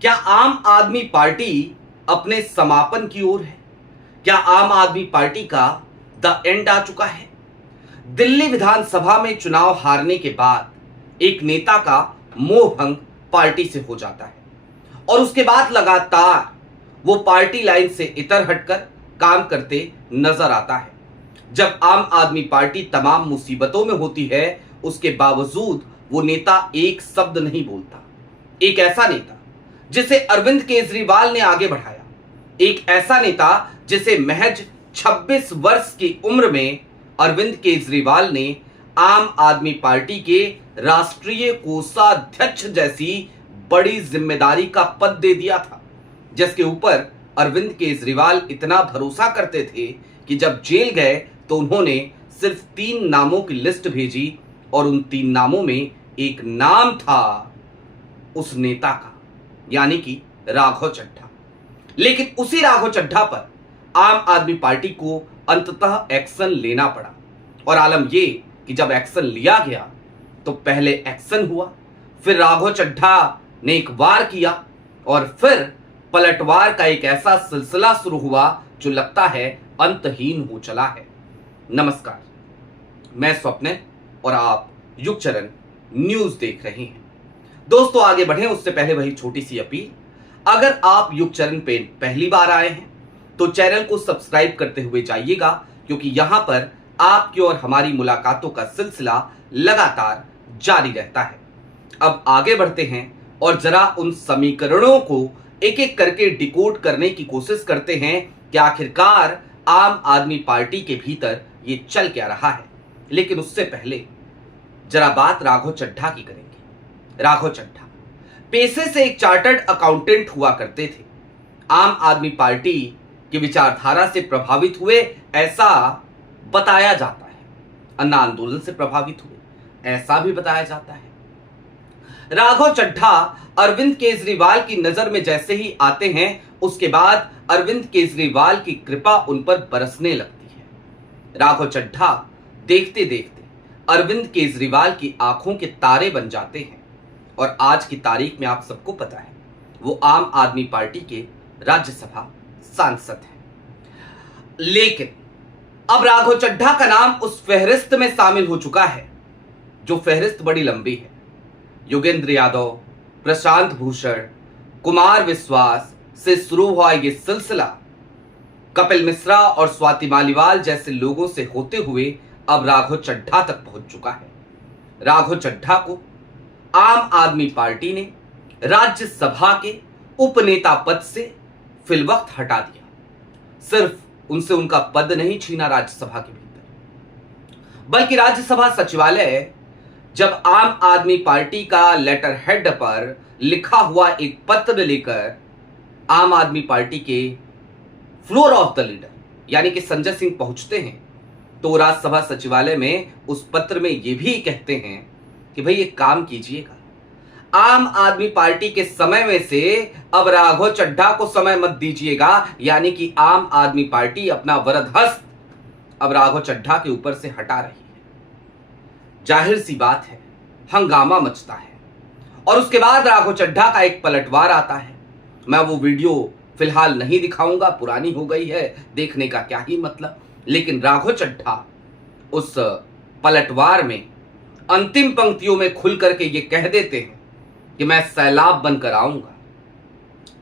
क्या आम आदमी पार्टी अपने समापन की ओर है? क्या आम आदमी पार्टी का द एंड आ चुका है? दिल्ली विधानसभा में चुनाव हारने के बाद एक नेता का मोह भंग पार्टी से हो जाता है और उसके बाद लगातार वो पार्टी लाइन से इतर हटकर काम करते नजर आता है। जब आम आदमी पार्टी तमाम मुसीबतों में होती है, उसके बावजूद वो नेता एक शब्द नहीं बोलता। एक ऐसा नेता जिसे अरविंद केजरीवाल ने आगे बढ़ाया, एक ऐसा नेता जिसे महज 26 वर्ष की उम्र में अरविंद केजरीवाल ने आम आदमी पार्टी के राष्ट्रीय कोषाध्यक्ष जैसी बड़ी जिम्मेदारी का पद दे दिया था, जिसके ऊपर अरविंद केजरीवाल इतना भरोसा करते थे कि जब जेल गए तो उन्होंने सिर्फ 3 नामों की लिस्ट भेजी और उन 3 नामों में एक नाम था उस नेता का, यानी कि राघव चड्ढा। लेकिन उसी राघव चड्ढा पर आम आदमी पार्टी को अंततः एक्शन लेना पड़ा और आलम ये कि जब एक्शन लिया गया तो पहले एक्शन हुआ, फिर राघव चड्ढा ने एक वार किया और फिर पलटवार का एक ऐसा सिलसिला शुरू हुआ जो लगता है अंतहीन हो चला है। नमस्कार, मैं स्वप्न और आप युगचरण न्यूज देख रहे हैं। दोस्तों, आगे बढ़े उससे पहले वही छोटी सी अपील, अगर आप युगचरण पे पहली बार आए हैं तो चैनल को सब्सक्राइब करते हुए जाइएगा, क्योंकि यहां पर आपकी और हमारी मुलाकातों का सिलसिला लगातार जारी रहता है। अब आगे बढ़ते हैं और जरा उन समीकरणों को एक एक करके डिकोड करने की कोशिश करते हैं कि आखिरकार आम आदमी पार्टी के भीतर ये चल क्या रहा है। लेकिन उससे पहले जरा बात राघव चड्ढा की करेंगे। राघव चड्ढा पेशे से एक चार्टर्ड अकाउंटेंट हुआ करते थे। आम आदमी पार्टी की विचारधारा से प्रभावित हुए ऐसा बताया जाता है, अन्ना आंदोलन से प्रभावित हुए ऐसा भी बताया जाता है। राघव चड्ढा अरविंद केजरीवाल की नजर में जैसे ही आते हैं, उसके बाद अरविंद केजरीवाल की कृपा उन पर बरसने लगती है। राघव चड्ढा देखते देखते अरविंद केजरीवाल की आंखों के तारे बन जाते हैं और आज की तारीख में आप सबको पता है वो आम आदमी पार्टी के राज्यसभा सांसद हैं। लेकिन अब राघव चड्ढा का नाम उस फहरिस्त में शामिल हो चुका है, जो फहरिस्त बड़ी लंबी है। योगेंद्र यादव, प्रशांत भूषण, कुमार विश्वास से शुरू हुआ ये सिलसिला कपिल मिश्रा और स्वाति मालीवाल जैसे लोगों से होते हुए अब राघव चड्ढा तक पहुंच चुका है। राघव चड्ढा को आम आदमी पार्टी ने राज्यसभा के उपनेता पद से फिलवक्त हटा दिया। सिर्फ उनसे उनका पद नहीं छीना राज्यसभा के भीतर, बल्कि राज्यसभा सचिवालय जब आम आदमी पार्टी का लेटर हेड पर लिखा हुआ एक पत्र लेकर आम आदमी पार्टी के फ्लोर ऑफ द लीडर यानी कि संजय सिंह पहुंचते हैं, तो राज्यसभा सचिवालय में उस पत्र में यह भी कहते हैं कि भाई एक काम कीजिएगा, आम आदमी पार्टी के समय में से अब राघव चड्ढा को समय मत दीजिएगा, यानी कि आम आदमी पार्टी अपना वरद हस्त अब राघव चड्ढा के ऊपर से हटा रही है। जाहिर सी बात है, हंगामा मचता है और उसके बाद राघव चड्ढा का एक पलटवार आता है। मैं वो वीडियो फिलहाल नहीं दिखाऊंगा, पुरानी हो गई है, देखने का क्या ही मतलब। लेकिन राघव चड्ढा उस पलटवार में अंतिम पंक्तियों में खुल करके ये कह देते हैं कि मैं सैलाब बनकर आऊंगा।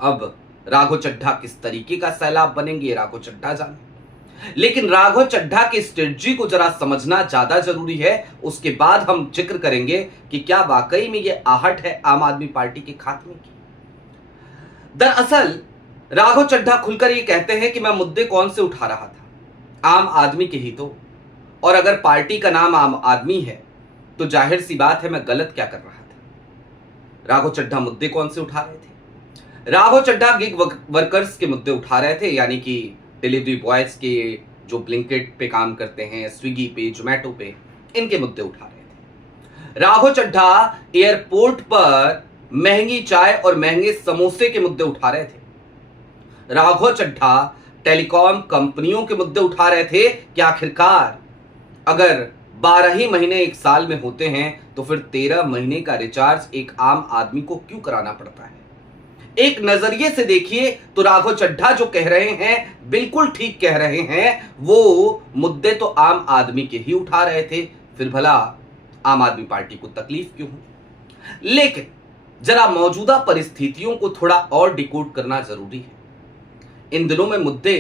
अब राघव चड्ढा किस तरीके का सैलाब बनेंगे ये राघव चड्ढा जाने, लेकिन राघव चड्ढा की स्ट्रेटजी को जरा समझना ज्यादा जरूरी है। उसके बाद हम जिक्र करेंगे कि क्या वाकई में ये आहट है आम आदमी पार्टी के खात्मे की। दरअसल राघव चड्ढा खुलकर ये कहते हैं कि मैं मुद्दे कौन से उठा रहा था, आम आदमी के ही तो, और अगर पार्टी का नाम आम आदमी है तो जाहिर सी बात है मैं गलत क्या कर रहा था। राघव चड्ढा मुद्दे कौन से उठा रहे थे? राघव चड्ढा गिग वर्कर्स के मुद्दे उठा रहे थे, यानी कि डिलीवरी बॉयज के जो ब्लिंकिट पे काम करते हैं, स्विगी पे, जोमेटो पे, इनके मुद्दे उठा रहे थे। राघव चड्ढा एयरपोर्ट पर महंगी चाय और महंगे समोसे के मुद्दे उठा रहे थे। राघव चड्ढा टेलीकॉम कंपनियों के मुद्दे उठा रहे थे कि आखिरकार अगर 12 ही महीने एक साल में होते हैं तो फिर 13 महीने का रिचार्ज एक आम आदमी को क्यों कराना पड़ता है। एक नजरिए से देखिए तो राघव चड्ढा जो कह रहे हैं बिल्कुल ठीक कह रहे हैं। वो मुद्दे तो आम आदमी के ही उठा रहे थे, फिर भला आम आदमी पार्टी को तकलीफ क्यों हो। लेकिन जरा मौजूदा परिस्थितियों को थोड़ा और डिकोड करना जरूरी है। इन दिनों में मुद्दे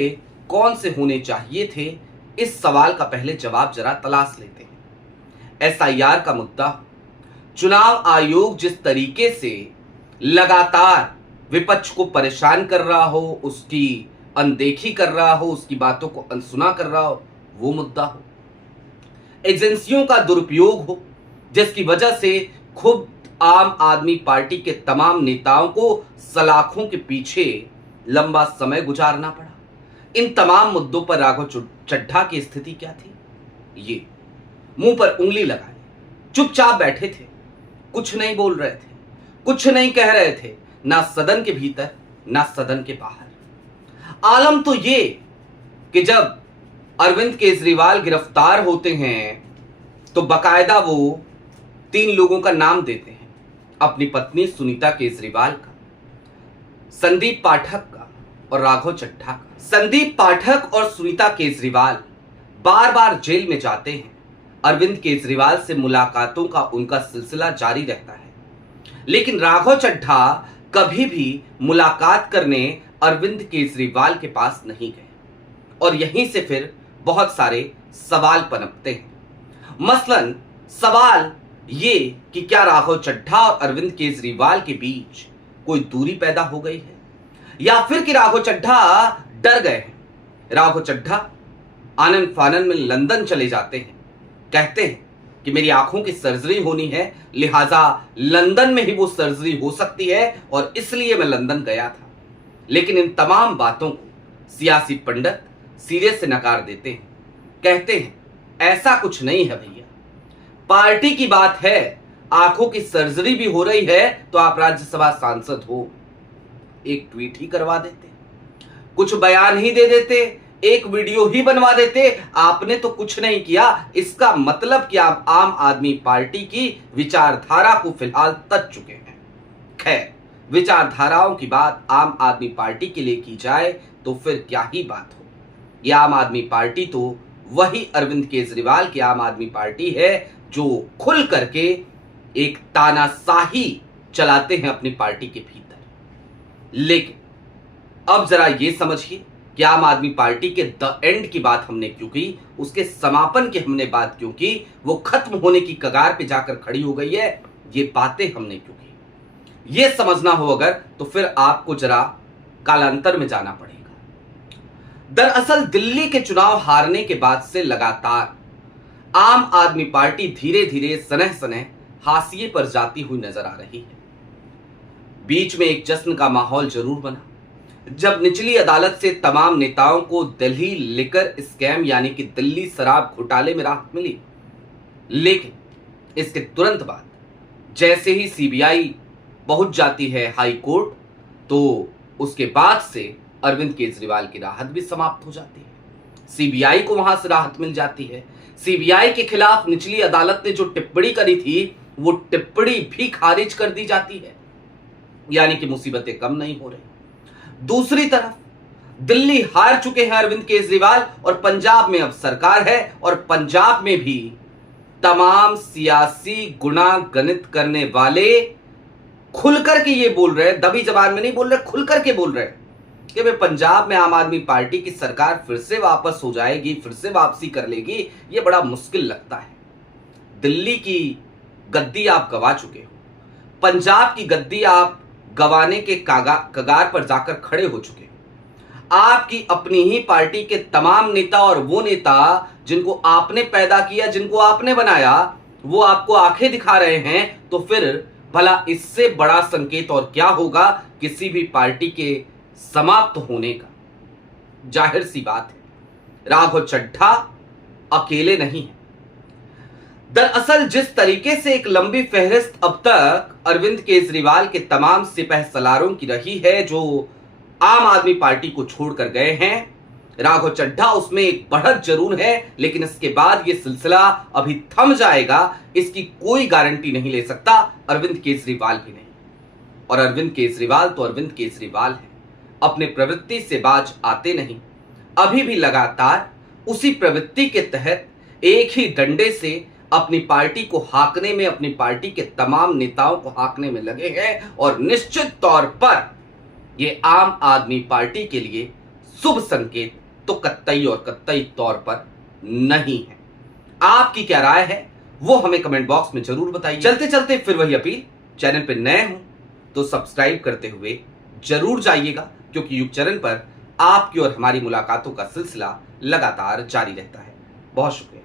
कौन से होने चाहिए थे, इस सवाल का पहले जवाब जरा तलाश लेते हैं। एसआईआर का मुद्दा, चुनाव आयोग जिस तरीके से लगातार विपक्ष को परेशान कर रहा हो, उसकी अनदेखी कर रहा हो, उसकी बातों को अनसुना कर रहा हो, वो मुद्दा हो। एजेंसियों का दुरुपयोग हो जिसकी वजह से खुद आम आदमी पार्टी के तमाम नेताओं को सलाखों के पीछे लंबा समय गुजारना पड़ा। इन तमाम मुद्दों पर राघव चड्ढा की स्थिति क्या थी? ये मुंह पर उंगली लगाए चुपचाप बैठे थे, कुछ नहीं बोल रहे थे, कुछ नहीं कह रहे थे, ना सदन के भीतर ना सदन के बाहर। आलम तो ये कि जब अरविंद केजरीवाल गिरफ्तार होते हैं तो बकायदा वो 3 लोगों का नाम देते हैं, अपनी पत्नी सुनीता केजरीवाल का, संदीप पाठक का और राघव चड्ढा का। संदीप पाठक और सुनीता केजरीवाल बार बार जेल में जाते हैं। अरविंद केजरीवाल से मुलाकातों का उनका सिलसिला जारी रहता है, लेकिन राघव चड्ढा कभी भी मुलाकात करने अरविंद केजरीवाल के पास नहीं गए और यहीं से फिर बहुत सारे सवाल पनपते हैं। मसलन सवाल ये कि क्या राघव चड्ढा और अरविंद केजरीवाल के बीच कोई दूरी पैदा हो गई है या फिर कि राघव चड्ढा डर गए हैं। राघव चड्ढा आनन फानन में लंदन चले जाते हैं, कहते हैं कि मेरी आंखों की सर्जरी होनी है, लिहाजा लंदन में ही वो सर्जरी हो सकती है और इसलिए मैं लंदन गया था। लेकिन इन तमाम बातों को सियासी पंडित सिरे से नकार देते हैं, कहते हैं ऐसा कुछ नहीं है भैया, पार्टी की बात है, आंखों की सर्जरी भी हो रही है तो आप राज्यसभा सांसद हो। एक ट्वीट ही करवा देते, कुछ बयान ही दे देते, एक वीडियो ही बनवा देते, आपने तो कुछ नहीं किया। इसका मतलब कि आप आम आदमी पार्टी की विचारधारा को फिलहाल तज चुके हैं। खैर, विचारधाराओं की बात आम आदमी पार्टी के लिए की जाए तो फिर क्या ही बात हो। यह आम आदमी पार्टी तो वही अरविंद केजरीवाल की आम आदमी पार्टी है जो खुल करके एक तानाशाही चलाते हैं अपनी पार्टी के भीतर। लेकिन अब जरा ये समझिए कि आम आदमी पार्टी के द एंड की बात हमने क्यों की, उसके समापन की हमने बात क्यों की, वो खत्म होने की कगार पे जाकर खड़ी हो गई है, ये बातें हमने क्यों की। ये समझना हो अगर तो फिर आपको जरा कालांतर में जाना पड़ेगा। दरअसल दिल्ली के चुनाव हारने के बाद से लगातार आम आदमी पार्टी धीरे धीरे सनह सनह हाशिए पर जाती हुई नजर आ रही है। बीच में एक जश्न का माहौल जरूर बना जब निचली अदालत से तमाम नेताओं को दिल्ली लिकर स्कैम यानी कि दिल्ली शराब घोटाले में राहत मिली। लेकिन इसके तुरंत बाद जैसे ही सीबीआई पहुंच जाती है हाई कोर्ट, तो उसके बाद से अरविंद केजरीवाल की राहत भी समाप्त हो जाती है। सीबीआई को वहां से राहत मिल जाती है। सीबीआई के खिलाफ निचली अदालत ने जो टिप्पणी करी थी वो टिप्पणी भी खारिज कर दी जाती है, यानी कि मुसीबतें कम नहीं हो रही। दूसरी तरफ दिल्ली हार चुके हैं अरविंद केजरीवाल और पंजाब में अब सरकार है और पंजाब में भी तमाम सियासी गुणा गणित करने वाले खुलकर के ये बोल रहे हैं, दबी जबान में नहीं बोल रहे, खुलकर के बोल रहे हैं कि भाई पंजाब में आम आदमी पार्टी की सरकार फिर से वापस हो जाएगी, फिर से वापसी कर लेगी। ये बड़ा मुश्किल लगता है। दिल्ली की गद्दी आप गवा चुके हो, पंजाब की गद्दी आप गवाने के कगार पर जाकर खड़े हो चुके हो। आपकी अपनी ही पार्टी के तमाम नेता और वो नेता जिनको आपने पैदा किया, जिनको आपने बनाया, वो आपको आंखें दिखा रहे हैं, तो फिर भला इससे बड़ा संकेत और क्या होगा किसी भी पार्टी के समाप्त होने का। जाहिर सी बात है राघव चड्ढा अकेले नहीं है। दरअसल जिस तरीके से एक लंबी फहरिस्त अब तक अरविंद केजरीवाल के तमाम सिपह सलारों की रही है जो आम आदमी पार्टी को छोड़कर गए हैं, राघव चड्ढा उसमें एक बढ़त जरूर है, लेकिन इसके बाद यह सिलसिला अभी थम जाएगा इसकी कोई गारंटी नहीं ले सकता अरविंद केजरीवाल भी नहीं। और अरविंद केजरीवाल तो अरविंद केजरीवाल है, अपने प्रवृत्ति से बाज आते नहीं। अभी भी लगातार उसी प्रवृत्ति के तहत एक ही डंडे से अपनी पार्टी को हाँकने में, अपनी पार्टी के तमाम नेताओं को हाँकने में लगे हैं और निश्चित तौर पर यह आम आदमी पार्टी के लिए शुभ संकेत तो कतई और कतई तौर पर नहीं है। आपकी क्या राय है वो हमें कमेंट बॉक्स में जरूर बताइए। चलते चलते फिर वही अपील, चैनल पे नए हो तो सब्सक्राइब करते हुए जरूर जाइएगा, क्योंकि युग चैनल पर आपकी और हमारी मुलाकातों का सिलसिला लगातार जारी रहता है। बहुत शुक्रिया।